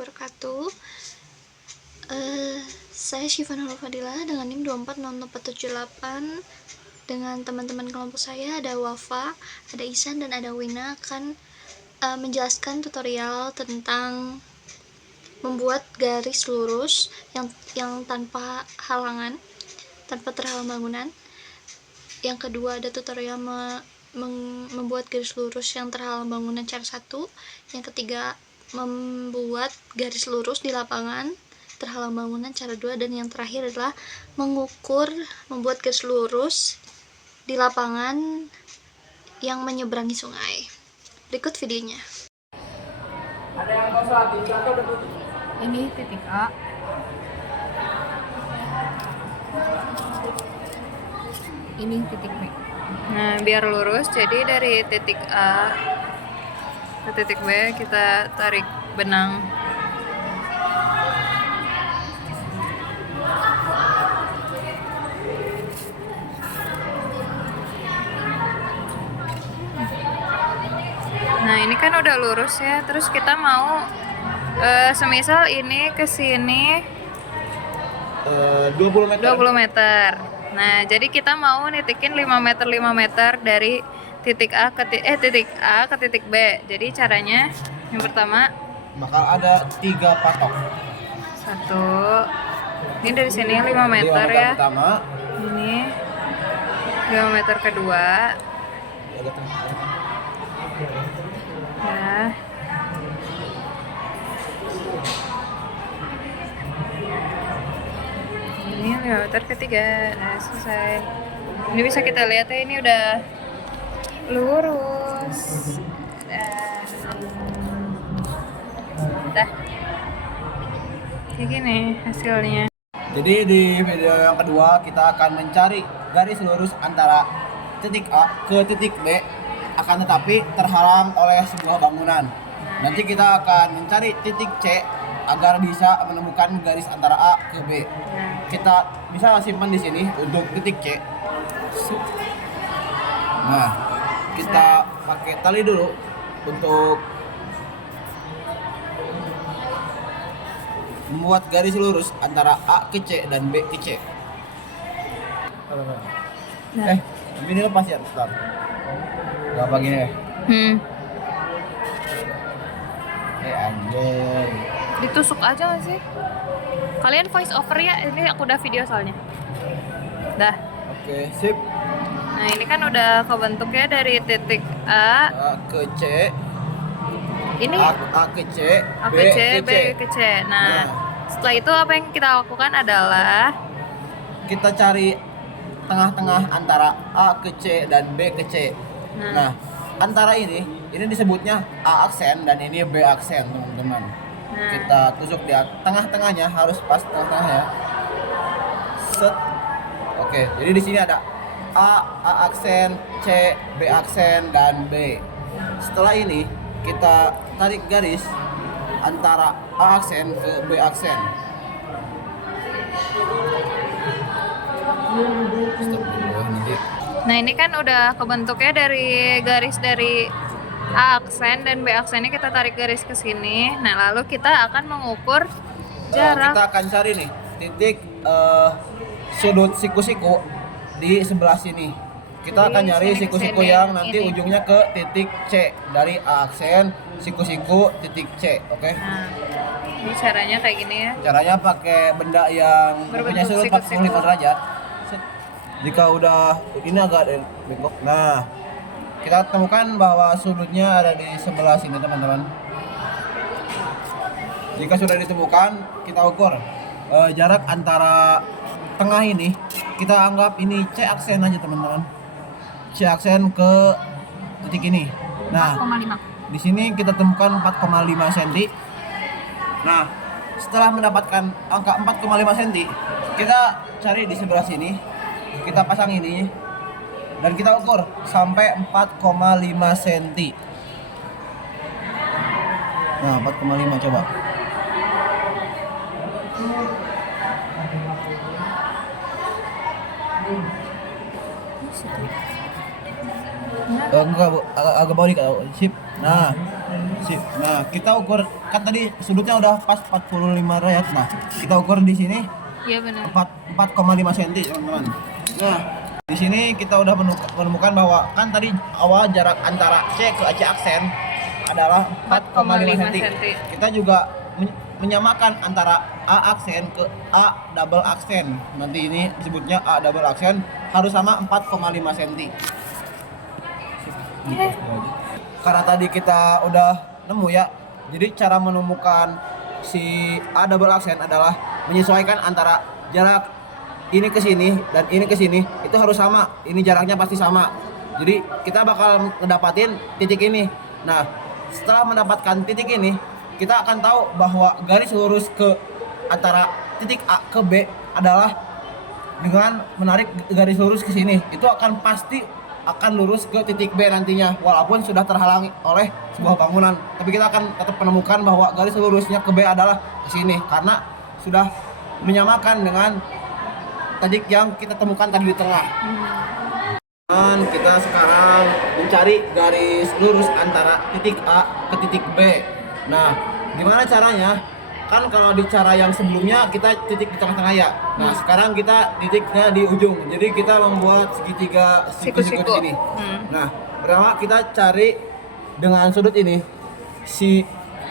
wabarakatuh. Saya Syifa Nurul Fadilah dengan NIM 2400478. Dengan teman-teman kelompok saya ada Wafa, ada Isan, dan ada Wina akan menjelaskan tutorial tentang membuat garis lurus yang tanpa halangan, tanpa terhalang bangunan. Yang kedua ada tutorial membuat garis lurus yang terhalang bangunan cara 1. Yang ketiga membuat garis lurus di lapangan terhalang bangunan cara 2, dan yang terakhir adalah membuat garis lurus di lapangan yang menyeberangi sungai. Berikut videonya. Ada yang mau sholat di atau udah tutup? Ini titik A. Ini titik B. Nah, biar lurus, jadi dari titik A ke titik B kita tarik benang. Nah, ini kan udah lurus ya. Terus kita mau semisal ini ke sini 20 meter. 20 meter. Nah, jadi kita mau nitikin 5 meter dari titik A ke titik B. Jadi caranya yang pertama Bakal ada 3 patok. 1. Ini dari sini 5 meter ya. Pertama. Ini 5 meter kedua. Ya. Ini 5 meter ketiga. Nah, selesai. Ini bisa kita lihat ya, ini udah lurus. Dah. Kayak gini hasilnya. Jadi di video yang kedua kita akan mencari garis lurus antara titik A ke titik B, akan tetapi terhalang oleh sebuah bangunan. Nanti kita akan mencari titik C agar bisa menemukan garis antara A ke B. Kita bisa simpan di sini untuk titik C. Nah, kita pakai tali dulu untuk membuat garis lurus antara A ke C dan B ke C. Ini lepas ya, Ustaz. Gak begini ya. Anjay. Ditusuk aja gak sih? Kalian voice over ya, ini aku udah video soalnya. Dah. Oke, sip. Nah, ini kan udah kebentuk ya dari titik A ke C. ini A ke C, A ke C, B ke C. Nah, setelah itu apa yang kita lakukan adalah kita cari tengah-tengah antara A ke C dan B ke C. Nah, antara ini disebutnya A aksen dan ini B aksen, teman-teman. Kita tusuk di tengah-tengahnya, harus pas tengah-tengah ya. Set. Oke, jadi di sini ada A aksen, C, B aksen, dan B. Setelah ini kita tarik garis antara A aksen ke B aksen. Nah, ini kan udah kebentuknya dari garis dari A aksen dan B aksennya kita tarik garis ke sini. Nah, lalu kita akan mengukur jarak. Kita akan cari nih titik sudut siku-siku di sebelah sini. Kita akan nyari siku-siku yang nanti ujungnya ke titik C dari A aksen, siku-siku titik C, oke? Nah, ini caranya kayak gini ya. Caranya pakai benda yang punya sudut 45 derajat. Jika udah ini agak bengkok. Nah, kita temukan bahwa sudutnya ada di sebelah sini, teman-teman. Jika sudah ditemukan, kita ukur jarak antara tengah ini. Kita anggap ini C aksen aja, teman-teman. C aksen ke titik ini. Nah, 4,5. di sini kita temukan 4,5 cm. Nah, setelah mendapatkan angka 4,5 cm, kita cari di sebelah sini. Kita pasang ini dan kita ukur sampai 4,5 cm. Nah, 4,5 coba. Enggak, Bu. Agak bawah dikit. Sip. Nah, Sip. Nah, kita ukur kan tadi sudutnya udah pas 45 derajat. Nah, kita ukur di sini Iya benar. 4,5 cm, teman-teman. Nah, di sini kita udah menemukan bahwa kan tadi awal jarak antara C ke C aksen adalah 4,5 cm. Kita juga menyamakan antara A aksen ke A double aksen. Nanti ini disebutnya A double aksen harus sama 4,5 cm. Karena tadi kita udah nemu ya, jadi cara menemukan si A double aksen adalah menyesuaikan antara jarak ini ke sini dan ini ke sini itu harus sama, ini jaraknya pasti sama. Jadi kita bakal ngedapatin titik ini. Nah, setelah mendapatkan titik ini, kita akan tahu bahwa garis lurus ke antara titik A ke B adalah dengan menarik garis lurus ke sini. Itu akan pasti akan lurus ke titik B nantinya, walaupun sudah terhalangi oleh sebuah bangunan. Tapi kita akan tetap menemukan bahwa garis lurusnya ke B adalah ke sini karena sudah menyamakan dengan titik yang kita temukan tadi di tengah. Dan kita sekarang mencari garis lurus antara titik A ke titik B. Nah, gimana caranya? Kan kalau di cara yang sebelumnya kita titik di tengah-tengah ya. Nah, sekarang kita titiknya di ujung. Jadi kita membuat segitiga siku-siku di sini. Nah, pertama kita cari dengan sudut ini.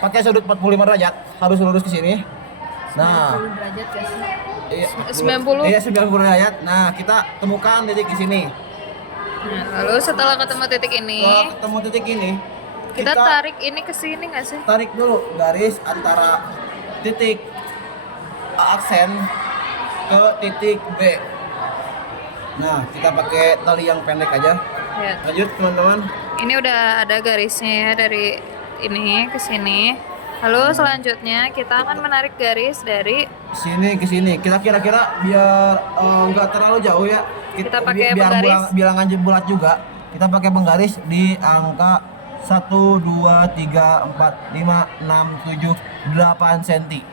Pakai sudut 45 derajat, harus lurus ke sini. Nah, 10 derajat ya sih? iya, 90. Iya, 90 derajat. Nah, kita temukan titik di sini. Nah, lalu setelah ketemu titik ini, Kalau ketemu titik ini, kita tarik ini ke sini nggak sih? tarik dulu garis antara titik A aksen ke titik B. Nah, kita pakai tali yang pendek aja. Ya. Lanjut teman-teman. Ini udah ada garisnya ya dari ini ke sini. Lalu selanjutnya kita akan menarik garis dari Sini ke sini. Kita kira-kira biar nggak terlalu jauh ya. Kita pakai biar penggaris. bilangan bulat juga. Kita pakai penggaris di angka 1, 2, 3, 4, 5, 6, 7, 8 cm.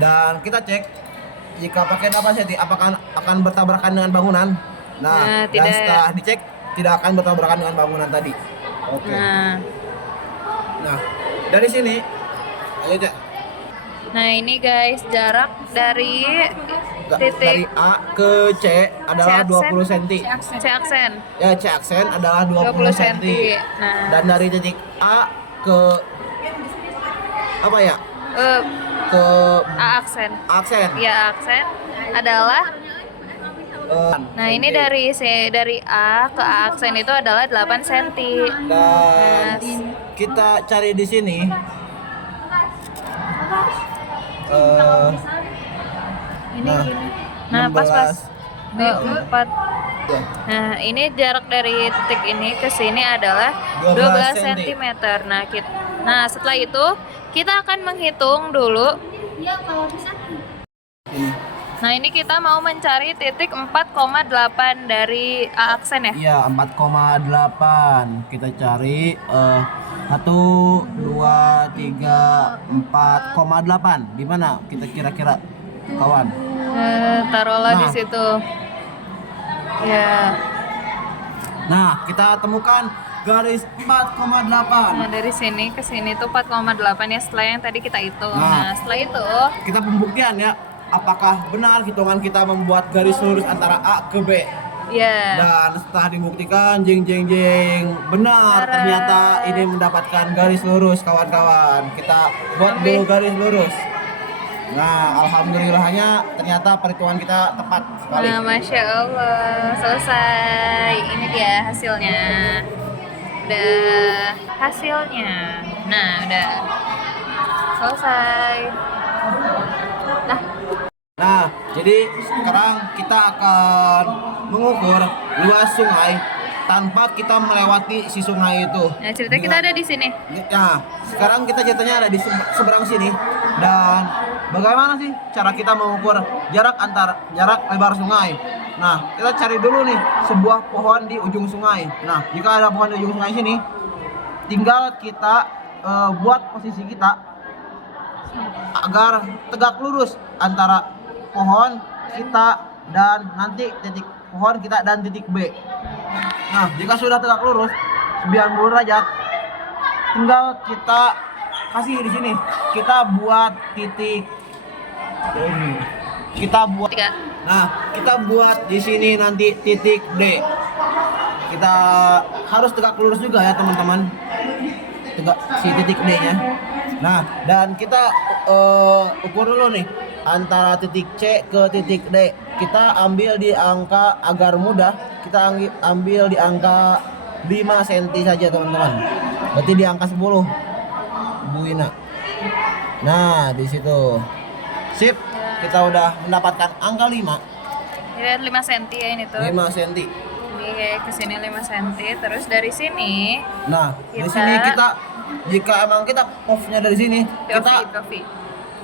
Dan kita cek jika pakai 8 cm apakah akan bertabrakan dengan bangunan. Nah, dan tidak. setelah dicek tidak akan bertabrakan dengan bangunan tadi. Oke. Nah, dari sini ayo cek. Nah ini guys jarak dari Dari titik A ke C adalah C aksen. 20 cm. C aksen Ya, C aksen adalah 20 cm. Nah, Dan dari titik A ke apa ya? Ke A aksen. aksen. Ya aksen adalah. Nah ini dari A ke A aksen itu adalah 8 cm. Dan kita cari di sini. Nah, Nah 16. pas 4. Ya. Nah ini jarak dari titik ini ke sini adalah 12 cm. Nah setelah itu kita akan menghitung dulu. Nah ini kita mau mencari titik 4,8 dari A aksen ya. Iya, 4,8. Kita cari 1, 2, 3, 4,8. Di mana kita kira-kira kawan? Taruhlah di Nah. situ. Ya. Nah, kita temukan garis 4,8. Nah dari sini ke sini tuh 4,8 ya setelah yang tadi kita hitung. Nah. Nah setelah itu Kita pembuktian ya, apakah benar hitungan kita membuat garis lurus antara A ke B. ya. Dan setelah dibuktikan, jeng jeng jeng, benar Tara. ternyata ini mendapatkan garis lurus kawan-kawan. Kita buat dulu garis lurus. Nah, alhamdulillahnya ternyata perhitungan kita tepat sekali. Nah, Masya Allah, selesai. Ini dia hasilnya. Udah hasilnya. Nah, udah selesai. Nah, jadi sekarang kita akan mengukur luas sungai tanpa kita melewati si sungai itu. Nah, cerita kita ada di sini. Nah, sekarang kita ceritanya ada di seberang sini. Dan bagaimana sih cara kita mengukur jarak lebar sungai? Nah, kita cari dulu nih sebuah pohon di ujung sungai. Nah, jika ada pohon di ujung sungai sini, tinggal kita buat posisi kita agar tegak lurus antara pohon kita dan nanti titik pohon kita dan titik B. Nah, jika sudah tegak lurus 90 derajat, tinggal kita kasih di sini. Kita buat titik. Kita buat. Tiga. Nah, kita buat di sini nanti titik D. Kita harus tegak lurus juga ya teman-teman. Tegak si titik D-nya. Nah, dan kita ukur dulu nih antara titik C ke titik D. Kita ambil di angka agar mudah. Kita ambil di angka 5 cm saja teman-teman. Berarti di angka 10. Bu Ina. Nah, di situ. Sip. Kita udah mendapatkan angka 5. Ya 5 cm ya ini tuh. 5 cm. Ini kayak kesini 5 cm. Terus dari sini Nah, di sini kita jika emang kita off-nya dari sini, kita POV.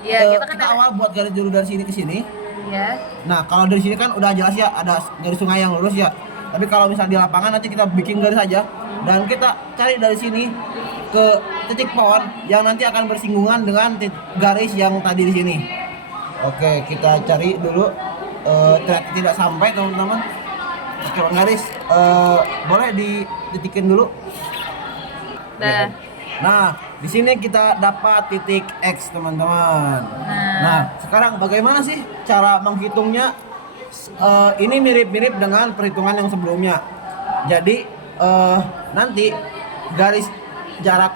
Ya, kita kan kita awal buat garis dulu dari sini ke sini. ya. Nah, kalau dari sini kan udah jelas ya ada garis sungai yang lurus ya. Tapi kalau misalnya di lapangan nanti kita bikin garis aja dan kita cari dari sini ke titik pohon yang nanti akan bersinggungan dengan garis yang tadi di sini. Oke, kita cari dulu. Ternyata tidak sampai teman-teman. Oke, garis boleh dititikin dulu. Dah. Nah, di sini kita dapat titik X teman-teman. Nah, sekarang bagaimana sih cara menghitungnya? Ini mirip-mirip dengan perhitungan yang sebelumnya. Jadi nanti garis jarak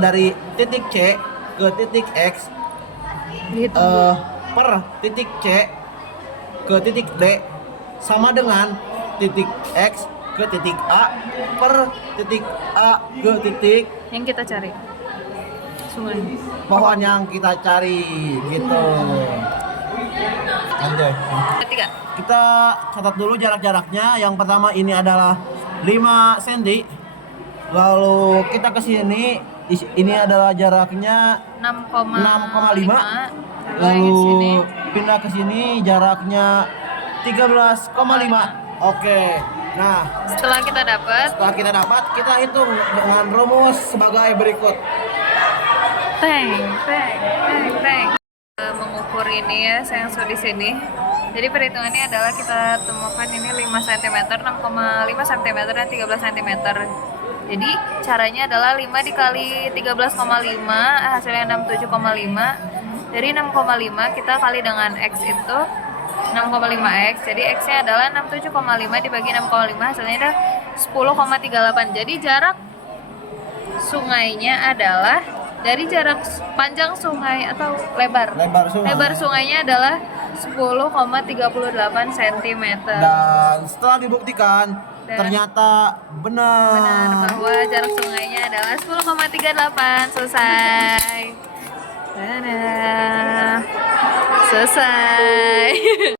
dari titik C ke titik X Gitu. per titik C ke titik D sama dengan titik X ke titik A per titik A ke titik Yang kita cari. Sungai. pohon yang kita cari gitu. Lanjut. Ketiga. Kita catat dulu jarak-jaraknya. Yang pertama ini adalah 5 cm. Lalu kita ke sini, ini adalah jaraknya 6,5. Lalu pindah ke sini jaraknya 13,5. Oke. Nah, Setelah kita dapat setelah kita hitung dengan rumus sebagai berikut. teng. Mengukur ini ya sayang di sini. Jadi perhitungannya adalah kita temukan ini 5 cm, 6,5 cm dan 13 cm. Jadi caranya adalah 5 dikali 13,5 hasilnya 67,5. Dari 6,5 kita kali dengan X itu 6,5X. Jadi X-nya adalah 67,5 dibagi 6,5 hasilnya ada 10,38. Jadi jarak sungainya adalah dari jarak panjang sungai atau lebar sungainya adalah 10,38 cm. Dan setelah dibuktikan ternyata Benar bahwa jarak sungainya adalah 10,38. Selesai. Dadah. Selesai.